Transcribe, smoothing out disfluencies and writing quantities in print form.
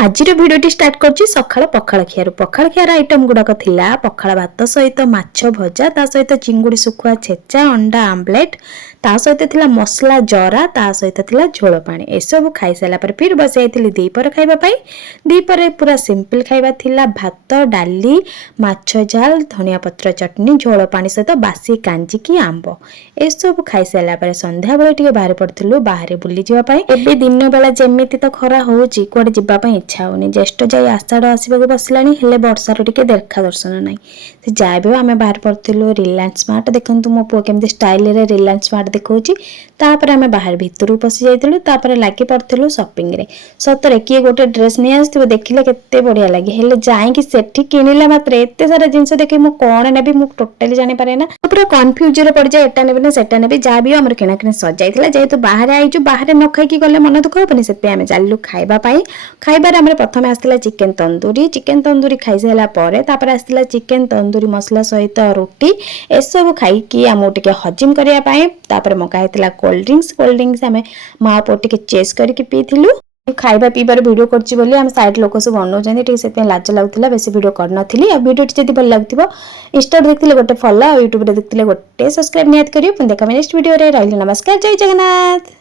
आज video start कर सकाळ पखाळ खियार आइटम गुड़ाक थिला पखाळ भात सहित माछ भजा ता सहित चिंगुड़ी सुखुआ छेचा अंडा आमलेट ता सहित थिला मसला जरा ता सहित थिला झोल पानी ए सब खाई सारा पर फिर बसाई दीपर खाइबा पाई। दीपर पूरा सिंपल खाइबा थिला भात डाली माछ झाल धनिया पत्र चटनी झोल पानी सहित बासी कांजी की आंब ए सब खाई सारा पर संध्या बेले टिके बाहर पड़थिलु बाहर बुली जिबा पाई। एबे दिन बेला जेमिति तो खरा होउची कोड जिबा पाई इच्छा होनी ज्येष्ठ जाई आषाढ़ आसवाक बसलानी हेले वर्षार टिके देखा दर्शन नहीं से जाए भी आम बाहर पड़थिलु रिलायंस स्मार्ट देखंतु मो पुओ केमती स्टाइल रे रिलायंस स्मार्ट देखौची तापर आम बाहर भितर पशि जाइथिलु तापर लागी पड़थिलु शॉपिंग रे सतरे किए गोटे ड्रेस नहीं आसथिबो देखिले केते बढ़िया लागे हेले जाई कि सेठी किनिला मात्र एते सारा जिंस देखि मो कोन नेबी मो टोटली जानि पारे ना पूरा कंफ्यूज रे पड़ जाए एटा नेबी ना सेटा नेबी जा भी हमर किना किना सज जाइथिला जेहेतु बाहर आइजु बाहर न खाई कि गले मन दुख होबनी सेते आमे जालु खाइबा पाई। खाइबार आमरे प्रथमे आस्थिला चिकेन तंदूरी खाई साइला परे तापर आस्थिला चिकेन तंदूरी मसला सहित रोटी ए सब खाई कि आमो टिके हजम करिया पाई तापर मका हेतिला कोल्ड ड्रिंक्स आमे मा पो टिके चेस करके पीथिलु। खाइबा पीबार वीडियो करछि बोली हम साइड लोक सब बनौछन्ती टिके सेते लाज लागुथिला बेसी वीडियो कर नथिली आ वीडियो जदी भल लागथिबो इंस्टा देखथिले गोटे फॉलो यूट्यूब रे देखथिले गोटे सब्सक्राइब नियत करियो पुन देखा नेक्स्ट वीडियो रे। रहली नमस्कार जय जगन्नाथ।